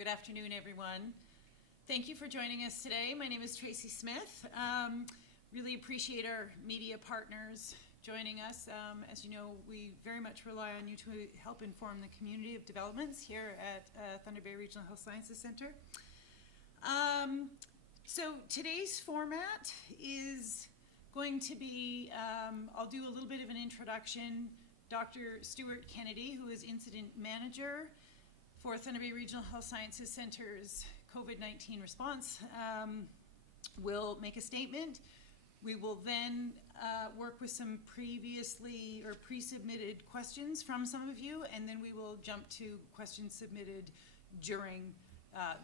Good afternoon, everyone. Thank you for joining us today. My name is Tracy Smith. Really appreciate our media partners joining us. As you know, we very much rely on you to help inform the community of developments here at Thunder Bay Regional Health Sciences Centre. So today's format is going to be, I'll do a little bit of an introduction. Dr. Stuart Kennedy, who is Incident Manager for Thunder Bay Regional Health Sciences Centre's COVID-19 response, will make a statement. We will then work with some previously or pre-submitted questions from some of you, and then we will jump to questions submitted during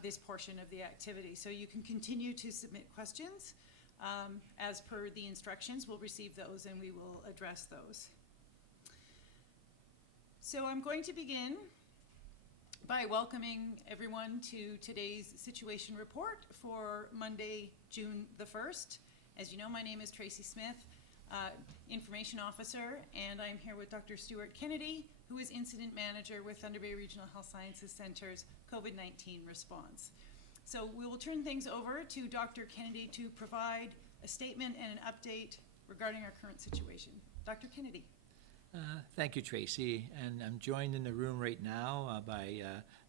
this portion of the activity. So you can continue to submit questions. As per the instructions, we'll receive those and we will address those. So I'm going to begin by welcoming everyone to today's situation report for Monday, June the 1st. As you know, my name is Tracy Smith, Information Officer, and I'm here with Dr. Stuart Kennedy, who is Incident Manager with Thunder Bay Regional Health Sciences Centre's COVID-19 response. So we will turn things over to Dr. Kennedy to provide a statement and an update regarding our current situation. Dr. Kennedy. Thank you, Tracy. And I'm joined in the room right now by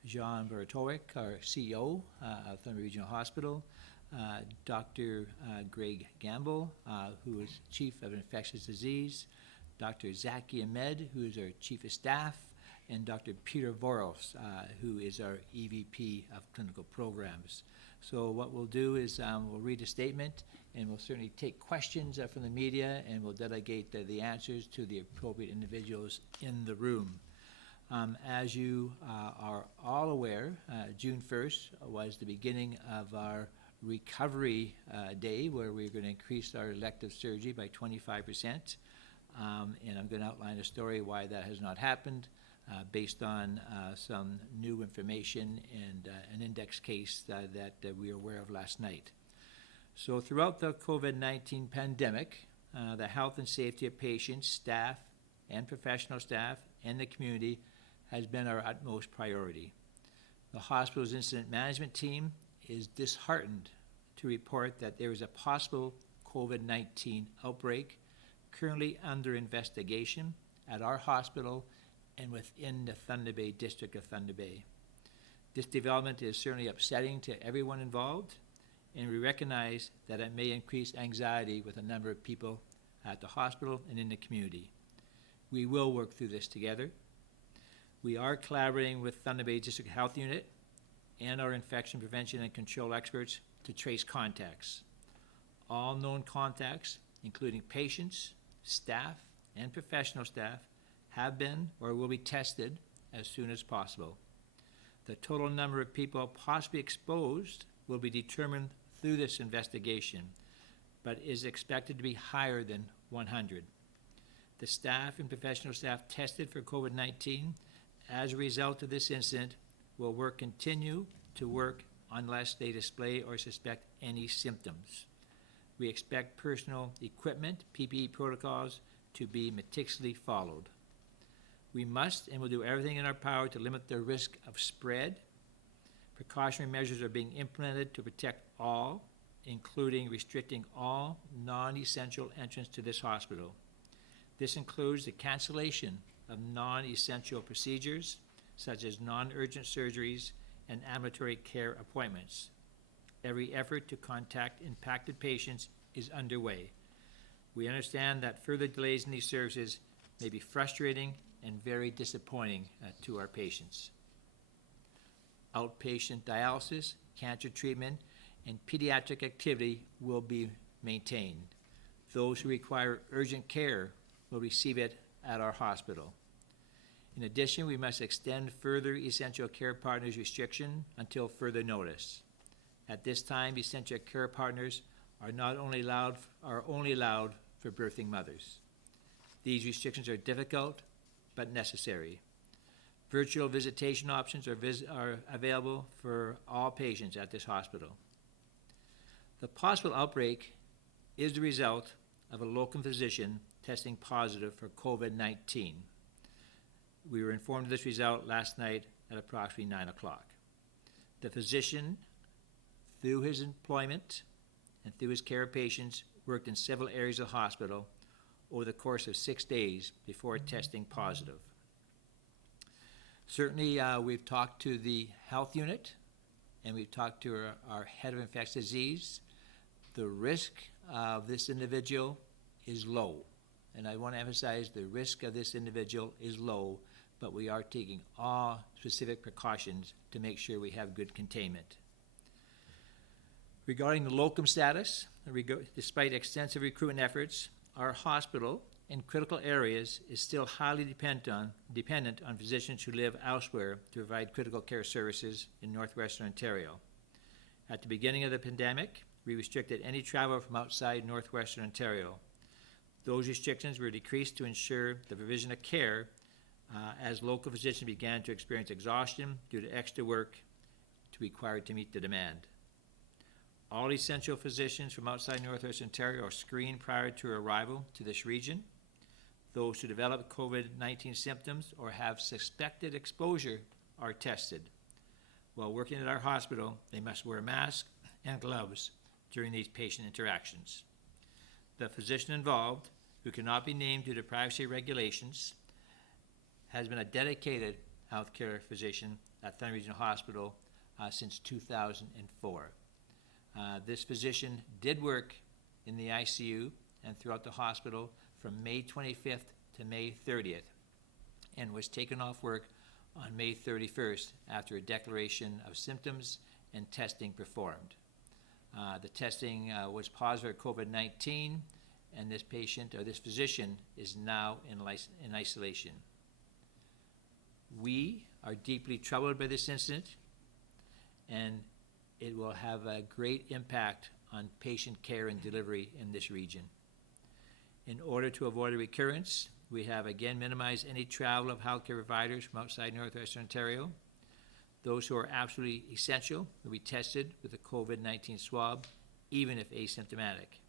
Jean Baratowick, our CEO of Thunder Regional Hospital, Dr. Greg Gamble, who is Chief of Infectious Disease, Dr. Zaki Ahmed, who is our Chief of Staff, and Dr. Peter Voros, who is our EVP of Clinical Programs. So what we'll do is we'll read a statement, and we'll certainly take questions from the media, and we'll delegate the answers to the appropriate individuals in the room. As you are all aware, June 1st was the beginning of our recovery day, where we're going to increase our elective surgery by 25%. And I'm going to outline a story why that has not happened based on some new information and an index case that we were aware of last night. So throughout the COVID-19 pandemic, the health and safety of patients, staff, and professional staff, and the community has been our utmost priority. The hospital's incident management team is disheartened to report that there is a possible COVID-19 outbreak currently under investigation at our hospital and within the Thunder Bay District of Thunder Bay. This development is certainly upsetting to everyone involved, and we recognize that it may increase anxiety with a number of people at the hospital and in the community. We will work through this together. We are collaborating with Thunder Bay District Health Unit and our infection prevention and control experts to trace contacts. All known contacts, including patients, staff, and professional staff, have been or will be tested as soon as possible. The total number of people possibly exposed will be determined through this investigation, but is expected to be higher than 100. The staff and professional staff tested for COVID-19 as a result of this incident will continue to work unless they display or suspect any symptoms. We expect personal equipment, PPE protocols, to be meticulously followed. We must and will do everything in our power to limit the risk of spread. Precautionary measures are being implemented to protect all, including restricting all non-essential entrance to this hospital. This includes the cancellation of non-essential procedures, such as non-urgent surgeries and ambulatory care appointments. Every effort to contact impacted patients is underway. We understand that further delays in these services may be frustrating and very disappointing to our patients. Outpatient dialysis, cancer treatment, and pediatric activity will be maintained. Those who require urgent care will receive it at our hospital. In addition, we must extend further essential care partners restriction until further notice. At this time, essential care partners are only allowed for birthing mothers. These restrictions are difficult but necessary. Virtual visitation options are available for all patients at this hospital. The possible outbreak is the result of a locum physician testing positive for COVID-19. We were informed of this result last night at approximately 9 o'clock. The physician, through his employment and through his care of patients, worked in several areas of the hospital over the course of 6 days before testing positive. Certainly, we've talked to the health unit and we've talked to our head of infectious disease. The risk of this individual is low. And I want to emphasize the risk of this individual is low, but we are taking all specific precautions to make sure we have good containment. Regarding the locum status, despite extensive recruitment efforts, our hospital in critical areas is still highly dependent on physicians who live elsewhere to provide critical care services in northwestern Ontario. At the beginning of the pandemic, we restricted any travel from outside northwestern Ontario. Those restrictions were decreased to ensure the provision of care as local physicians began to experience exhaustion due to extra work required to meet the demand. All essential physicians from outside northwestern Ontario are screened prior to arrival to this region. Those who develop COVID-19 symptoms or have suspected exposure are tested. While working at our hospital, they must wear masks and gloves during these patient interactions. The physician involved, who cannot be named due to privacy regulations, has been a dedicated healthcare physician at Thunder Regional Hospital since 2004. This physician did work in the ICU and throughout the hospital from May 25th to May 30th and was taken off work on May 31st after a declaration of symptoms and testing performed. The testing was positive for COVID-19, and this patient or this physician is now in isolation. We are deeply troubled by this incident, and it will have a great impact on patient care and delivery in this region. In order to avoid a recurrence, we have again minimized any travel of healthcare providers from outside northwestern Ontario. Those who are absolutely essential will be tested with a COVID-19 swab, even if asymptomatic.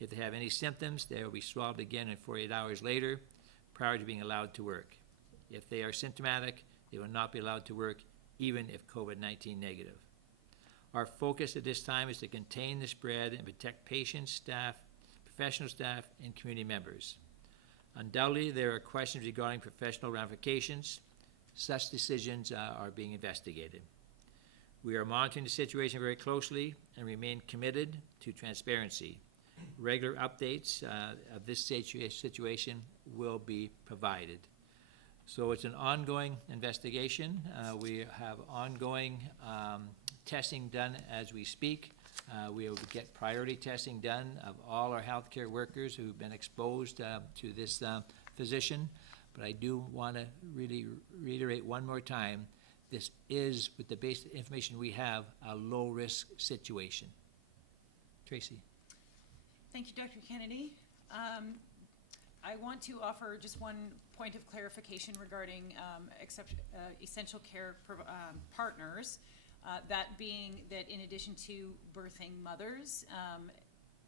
If they have any symptoms, they will be swabbed again 48 hours later prior to being allowed to work. If they are symptomatic, they will not be allowed to work, even if COVID-19 negative. Our focus at this time is to contain the spread and protect patients, staff, professional staff, and community members. Undoubtedly, there are questions regarding professional ramifications. Such decisions are being investigated. We are monitoring the situation very closely and remain committed to transparency. Regular updates of this situation will be provided. So it's an ongoing investigation. We have ongoing testing done as we speak. We will get priority testing done of all our healthcare workers who've been exposed to this physician. But I do want to really reiterate one more time, this is, with the basic information we have, a low-risk situation. Tracy. Thank you, Dr. Kennedy. I want to offer just one point of clarification regarding essential care partners. That being that in addition to birthing mothers,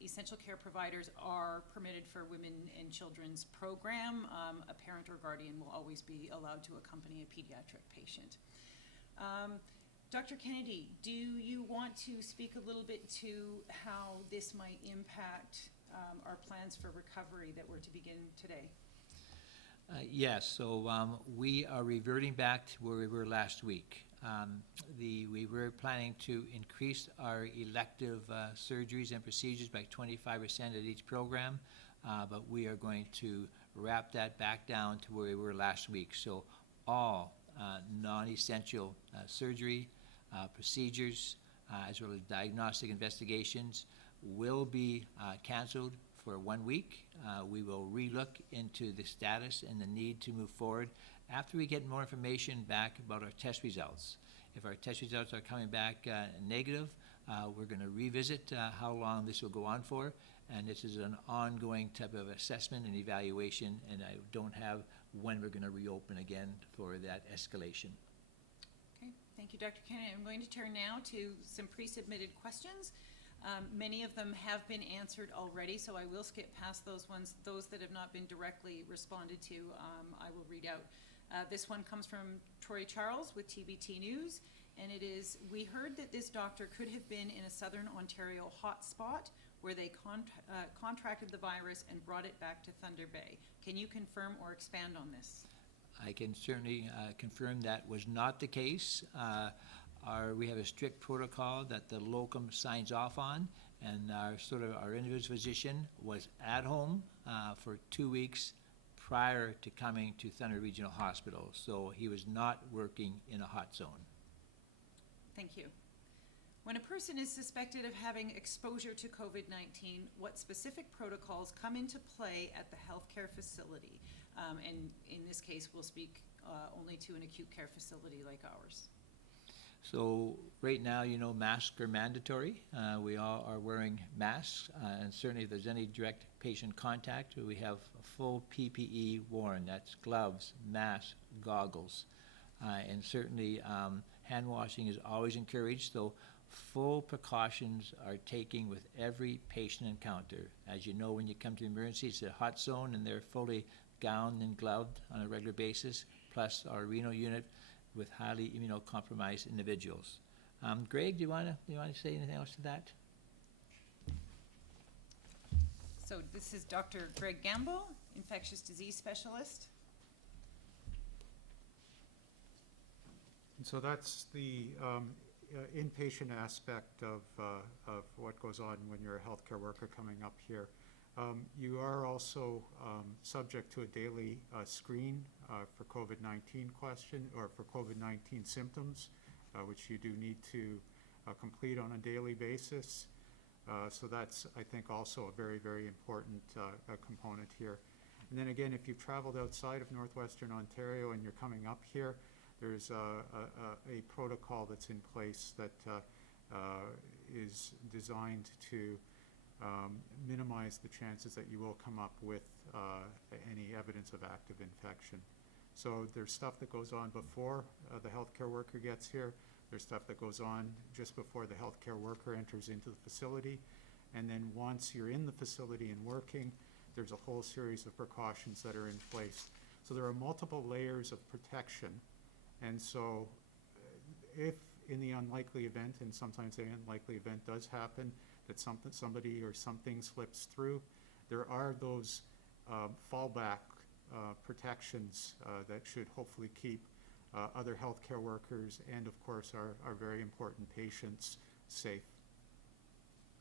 essential care providers are permitted for women and children's program. A parent or guardian will always be allowed to accompany a pediatric patient. Dr. Kennedy, do you want to speak a little bit to how this might impact our plans for recovery that were to begin today? Yes, so we are reverting back to where we were last week. We were planning to increase our elective surgeries and procedures by 25% at each program, but we are going to wrap that back down to where we were last week. So all non-essential surgery, procedures, as well as diagnostic investigations will be canceled for 1 week. We will relook into the status and the need to move forward after we get more information back about our test results. If our test results are coming back negative, we're going to revisit how long this will go on for, and this is an ongoing type of assessment and evaluation, and I don't have when we're going to reopen again for that escalation. Okay, thank you, Dr. Kennedy. I'm going to turn now to some pre-submitted questions. Many of them have been answered already, so I will skip past those ones. Those that have not been directly responded to, I will read out. This one comes from Troy Charles with TBT News. and it is, we heard that this doctor could have been in a Southern Ontario hotspot where they contracted the virus and brought it back to Thunder Bay. Can you confirm or expand on this? I can certainly confirm that was not the case. We have a strict protocol that the locum signs off on, and our individual physician was at home for 2 weeks prior to coming to Thunder Regional Hospital, so he was not working in a hot zone. Thank you. When a person is suspected of having exposure to COVID-19, what specific protocols come into play at the healthcare facility? And in this case, we'll speak only to an acute care facility like ours. So right now, masks are mandatory. We all are wearing masks, and certainly if there's any direct patient contact, we have a full PPE worn. That's gloves, masks, goggles, and certainly hand washing is always encouraged. So full precautions are taken with every patient encounter. As you know, when you come to emergency, it's a hot zone, and they're fully gowned and gloved on a regular basis, plus our renal unit with highly immunocompromised individuals. Greg, do you want to say anything else to that? So this is Dr. Greg Gamble, infectious disease specialist. And so that's the inpatient aspect of what goes on when you're a healthcare worker coming up here. You are also subject to a daily screen for COVID-19 or for COVID-19 symptoms, which you do need to complete on a daily basis. So that's, I think, also a very, very important component here. And then again, if you've traveled outside of Northwestern Ontario and you're coming up here, there's a protocol that's in place that is designed to minimize the chances that you will come up with any evidence of active infection. So there's stuff that goes on before the healthcare worker gets here. There's stuff that goes on just before the healthcare worker enters into the facility. And then once you're in the facility and working, there's a whole series of precautions that are in place. So there are multiple layers of protection. And so if in the unlikely event, and sometimes the unlikely event does happen, that somebody or something slips through, there are those fallback protections that should hopefully keep other healthcare workers and, of course, our very important patients safe.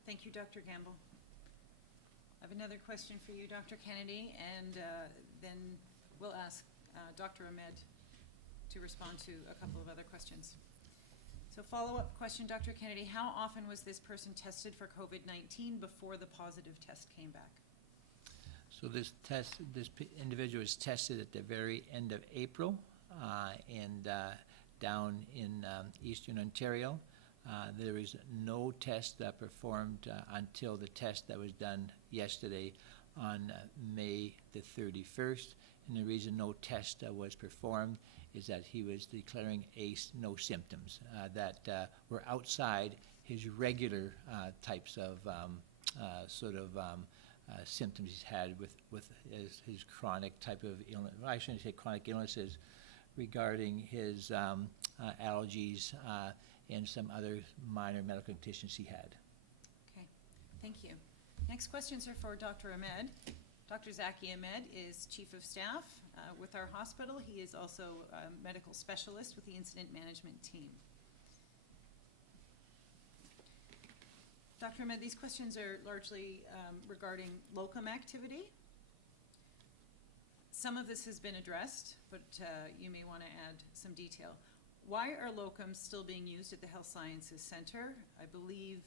Thank you, Dr. Gamble. I have another question for you, Dr. Kennedy, and then we'll ask Dr. Ahmed to respond to a couple of other questions. So follow-up question, Dr. Kennedy, how often was this person tested for COVID-19 before the positive test came back? So this individual was tested at the very end of April and down in Eastern Ontario. There is no test performed until the test that was done yesterday on May the 31st. And the reason no test was performed is that he was declaring no symptoms that were outside his regular types of symptoms he's had with his chronic type of illness. Well, I shouldn't say chronic illnesses, regarding his allergies and some other minor medical conditions he had. Okay, thank you. Next questions are for Dr. Ahmed. Dr. Zaki Ahmed is Chief of Staff with our hospital. He is also a medical specialist with the Incident Management Team. Dr. Ahmed, these questions are largely regarding locum activity. Some of this has been addressed, but you may want to add some detail. Why are locums still being used at the Health Sciences Center? I believe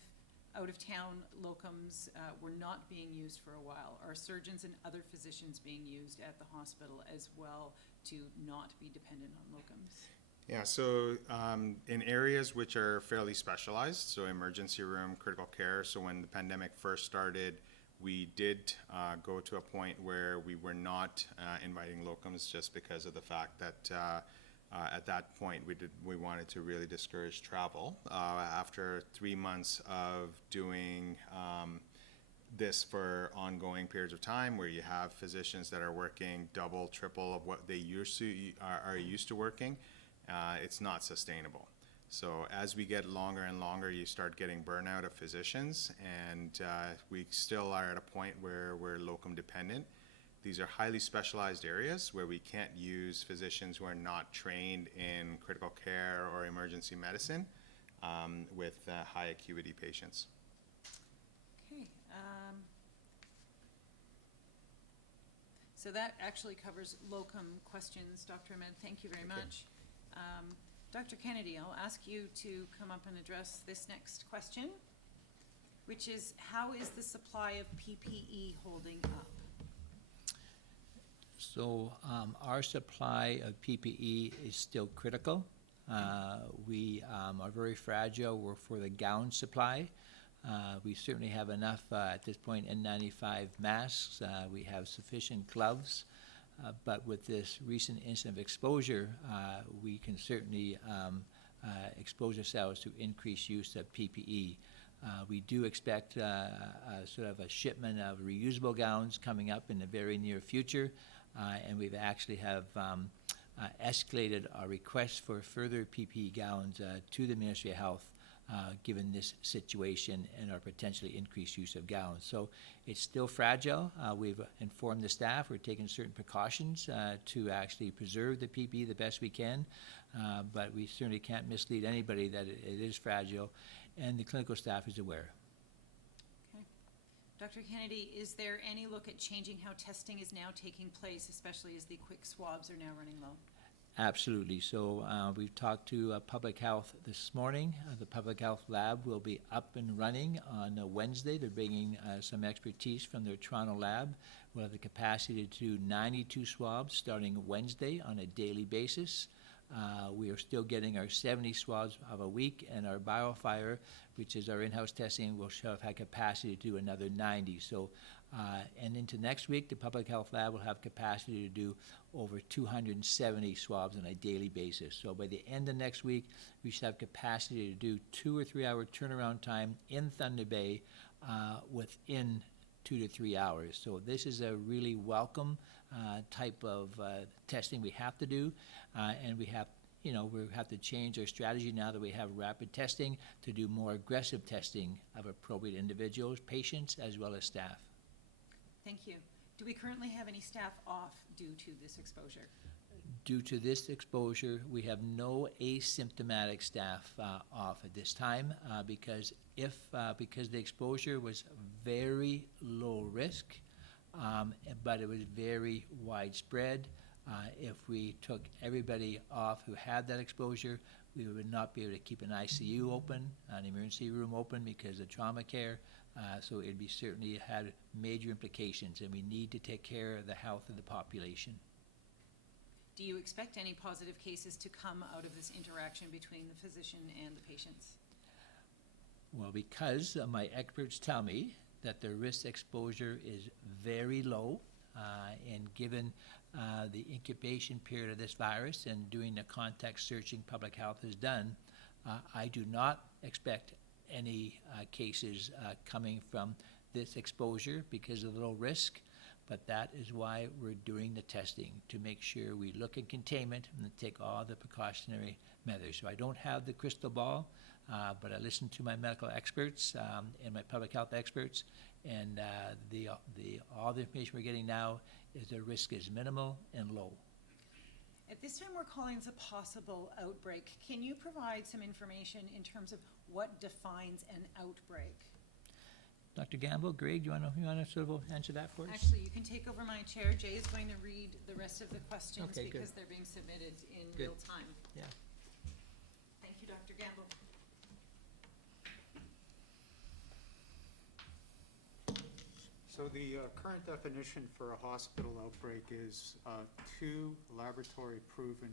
out-of-town locums were not being used for a while. Are surgeons and other physicians being used at the hospital as well to not be dependent on locums? Yeah, so in areas which are fairly specialized, so emergency room, critical care, so when the pandemic first started, we did go to a point where we were not inviting locums just because of the fact that at that point we wanted to really discourage travel. After 3 months of doing this for ongoing periods of time, where you have physicians that are working double, triple of what they are used to working, it's not sustainable. So as we get longer and longer, you start getting burnout of physicians, and we still are at a point where we're locum dependent. These are highly specialized areas where we can't use physicians who are not trained in critical care or emergency medicine with high acuity patients. Okay. So that actually covers locum questions, Dr. Ahmed. Thank you very much. Dr. Kennedy, I'll ask you to come up and address this next question, which is, how is the supply of PPE holding up? So our supply of PPE is still critical. We are very fragile for the gown supply. We certainly have enough at this point N95 masks. We have sufficient gloves. But with this recent incident of exposure, we can certainly expose ourselves to increased use of PPE. We do expect sort of a shipment of reusable gowns coming up in the very near future, and we've actually have escalated our request for further PPE gowns to the Ministry of Health, given this situation and our potentially increased use of gowns. So it's still fragile. We've informed the staff. We're taking certain precautions to actually preserve the PPE the best we can, but we certainly can't mislead anybody that it is fragile, and the clinical staff is aware. Okay. Dr. Kennedy, is there any look at changing how testing is now taking place, especially as the quick swabs are now running low? Absolutely. So we've talked to Public Health this morning. The Public Health Lab will be up and running on Wednesday. They're bringing some expertise from their Toronto lab. We'll have the capacity to do 92 swabs starting Wednesday on a daily basis. We are still getting our 70 swabs of a week, and our BioFire, which is our in-house testing, will have capacity to do another 90. So, and into next week, the Public Health Lab will have capacity to do over 270 swabs on a daily basis. So by the end of next week, we should have capacity to do 2 or 3 hour turnaround time in Thunder Bay within 2 to 3 hours. So this is a really welcome type of testing we have to do, and we have to change our strategy now that we have rapid testing to do more aggressive testing of appropriate individuals, patients, as well as staff. Thank you. Do we currently have any staff off due to this exposure? Due to this exposure, we have no asymptomatic staff off at this time because the exposure was very low risk, but it was very widespread. If we took everybody off who had that exposure, we would not be able to keep an ICU open, an emergency room open because of trauma care. So it'd be certainly had major implications, and we need to take care of the health of the population. Do you expect any positive cases to come out of this interaction between the physician and the patients? Well, because my experts tell me that the risk exposure is very low, and given the incubation period of this virus and doing the contact searching Public Health has done, I do not expect any cases coming from this exposure because of the low risk, but that is why we're doing the testing, to make sure we look at containment and take all the precautionary measures. So I don't have the crystal ball, but I listen to my medical experts and my public health experts, and all the information we're getting now is the risk is minimal and low. At this time, we're calling this a possible outbreak. Can you provide some information in terms of what defines an outbreak? Dr. Gamble, Greg, you want to sort of answer that for us? Actually, you can take over my chair. Jay is going to read the rest of the questions Okay, good. because they're being submitted in Good. real time. Yeah. Thank you, Dr. Gamble. So the current definition for a hospital outbreak is 2 laboratory-proven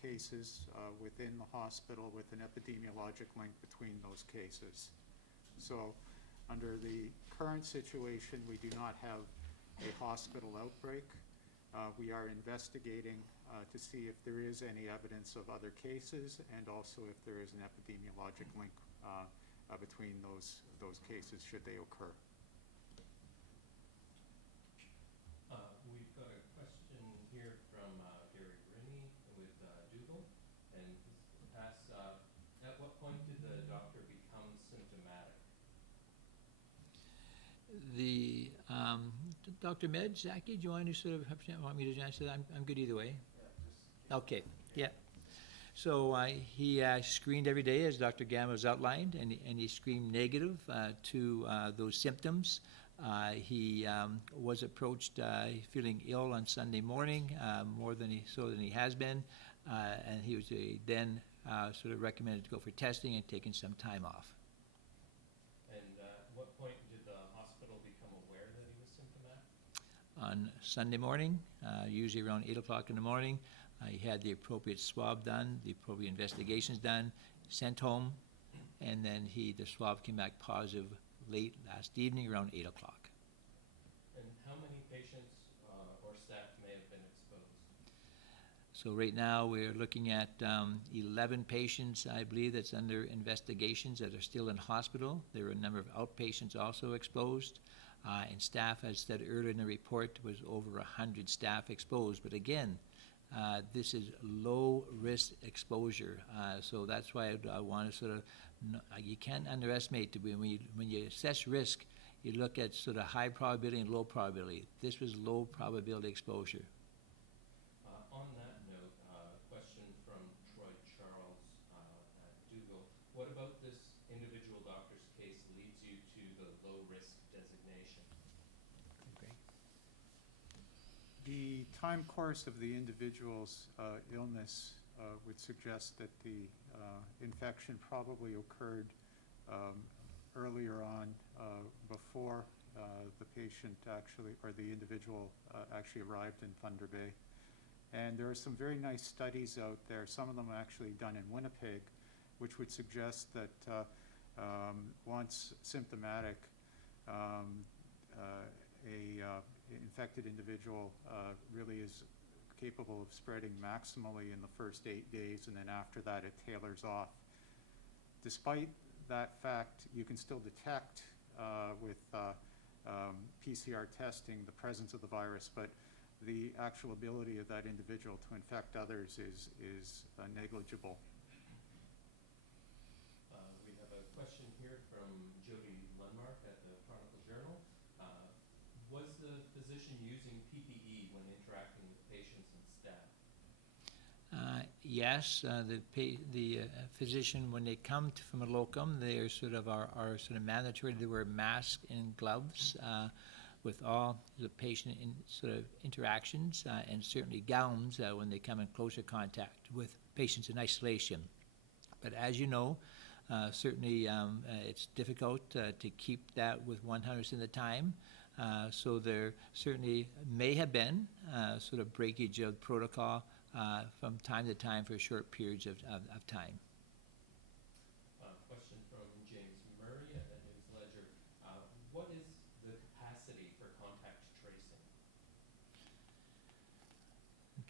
cases within the hospital with an epidemiologic link between those cases. So under the current situation, we do not have a hospital outbreak. We are investigating to see if there is any evidence of other cases and also if there is an epidemiologic link between those cases should they occur. We've got a question here from Gary Brinney with Dougal, and asks, Dr. Med, Zaki, do you want to sort of, want me to answer that? I'm good either way. Okay, yeah. So he screened every day, as Dr. Gamma has outlined, and he screened negative to those symptoms. He was approached feeling ill on Sunday morning, more than he has been, and he was then sort of recommended to go for testing and taking some time off. And at what point did the hospital become aware that he was symptomatic? On Sunday morning, usually around 8 o'clock in the morning. He had the appropriate swab done, the appropriate investigations done, sent home, and then the swab came back positive late last evening around 8 o'clock. And how many patients or staff may have been exposed? So right now, we're looking at 11 patients, I believe, that's under investigations that are still in hospital. There were a number of outpatients also exposed. And staff, as said earlier in the report, was over 100 staff exposed. But again, this is low-risk exposure. So that's why I want to sort of, you can't underestimate, when you assess risk, you look at sort of high probability and low probability. This was low probability exposure. On that note, question from Troy Charles at Dougal. What about this individual doctor's case leads you to the low-risk designation? Okay. The time course of the individual's illness would suggest that the infection probably occurred earlier on, before the patient actually, or the individual actually arrived in Thunder Bay. And there are some very nice studies out there, some of them actually done in Winnipeg, which would suggest that once symptomatic, infected individual really is capable of spreading maximally in the first 8 days, and then after that it tailors off. Despite that fact, you can still detect with PCR testing the presence of the virus, but the actual ability of that individual to infect others is negligible. We have a question here from Jody Lundmark at the Chronicle Journal. Was the physician using PPE when interacting with patients and staff? Yes, the physician, when they come from a locum, they are sort of are sort of mandatory to wear masks and gloves with all the patient sort of interactions, and certainly gowns when they come in closer contact with patients in isolation. But as you know, certainly it's difficult to keep that with 100% of the time. So there certainly may have been sort of breakage of protocol from time to time for short periods of time. Question from James Murray at the News Ledger. What is the capacity for contact tracing?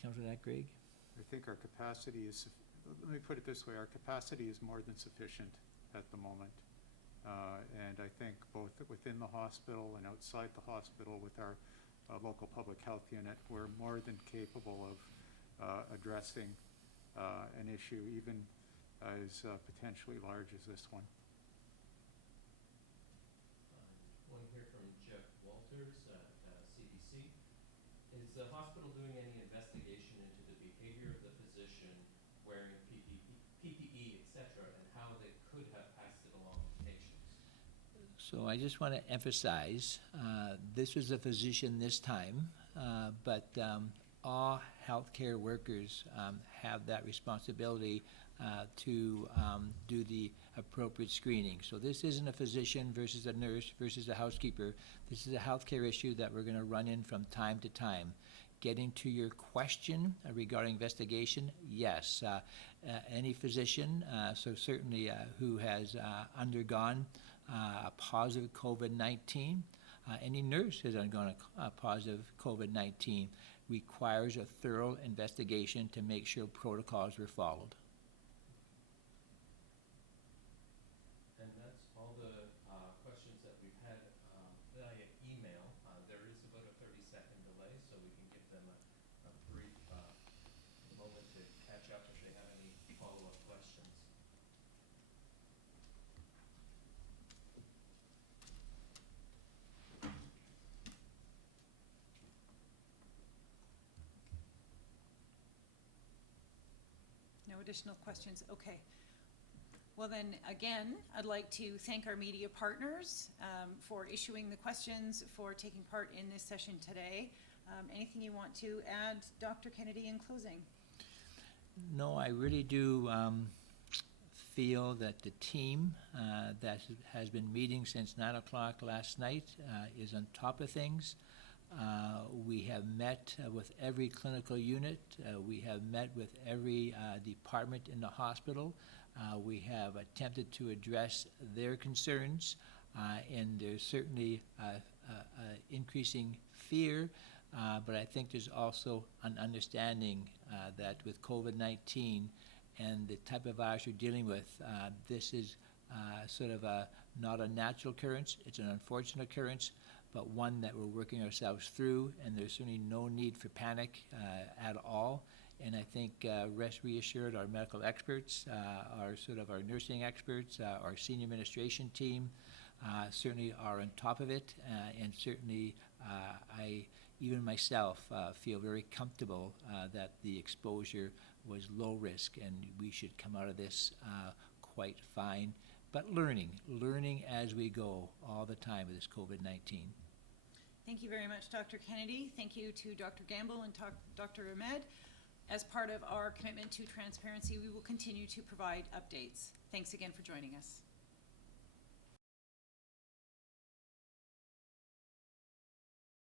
Come to that, Greg? I think our capacity is, let me put it this way, our capacity is more than sufficient at the moment. And I think both within the hospital and outside the hospital with our local public health unit, we're more than capable of addressing an issue even as potentially large as this one. One here from Jeff Walters at CBC. Is the hospital doing any investigation into the behavior of the physician wearing PPE, etc., and how they could have passed it along to patients? So I just want to emphasize, this was a physician this time, but all healthcare workers have that responsibility to do the appropriate screening. So this isn't a physician versus a nurse versus a housekeeper. This is a healthcare issue that we're going to run in from time to time. Getting to your question regarding investigation, yes. Any physician, so certainly who has undergone a positive COVID-19, any nurse has undergone a positive COVID-19, requires a thorough investigation to make sure protocols were followed. And that's all the questions that we've had via email. There is about a 30-second delay, so we can give them a brief moment to catch up if they have any follow-up questions. additional questions, okay. Well then, again, I'd like to thank our media partners for issuing the questions, for taking part in this session today. Anything you want to add, Dr. Kennedy, in closing? No, I really do feel that the team that has been meeting since 9 o'clock last night is on top of things. We have met with every clinical unit. We have met with every department in the hospital. We have attempted to address their concerns, and there's certainly increasing fear, but I think there's also an understanding that with COVID-19 and the type of virus you're dealing with, this is sort of not a natural occurrence. It's an unfortunate occurrence, but one that we're working ourselves through, and there's certainly no need for panic at all. And I think rest reassured, our medical experts, our nursing experts, our senior administration team certainly are on top of it, and certainly even myself feel very comfortable that the exposure was low risk, and we should come out of this quite fine. But learning as we go all the time with this COVID-19. Thank you very much, Dr. Kennedy. Thank you to Dr. Gamble and Dr. Ahmed. As part of our commitment to transparency, we will continue to provide updates. Thanks again for joining us.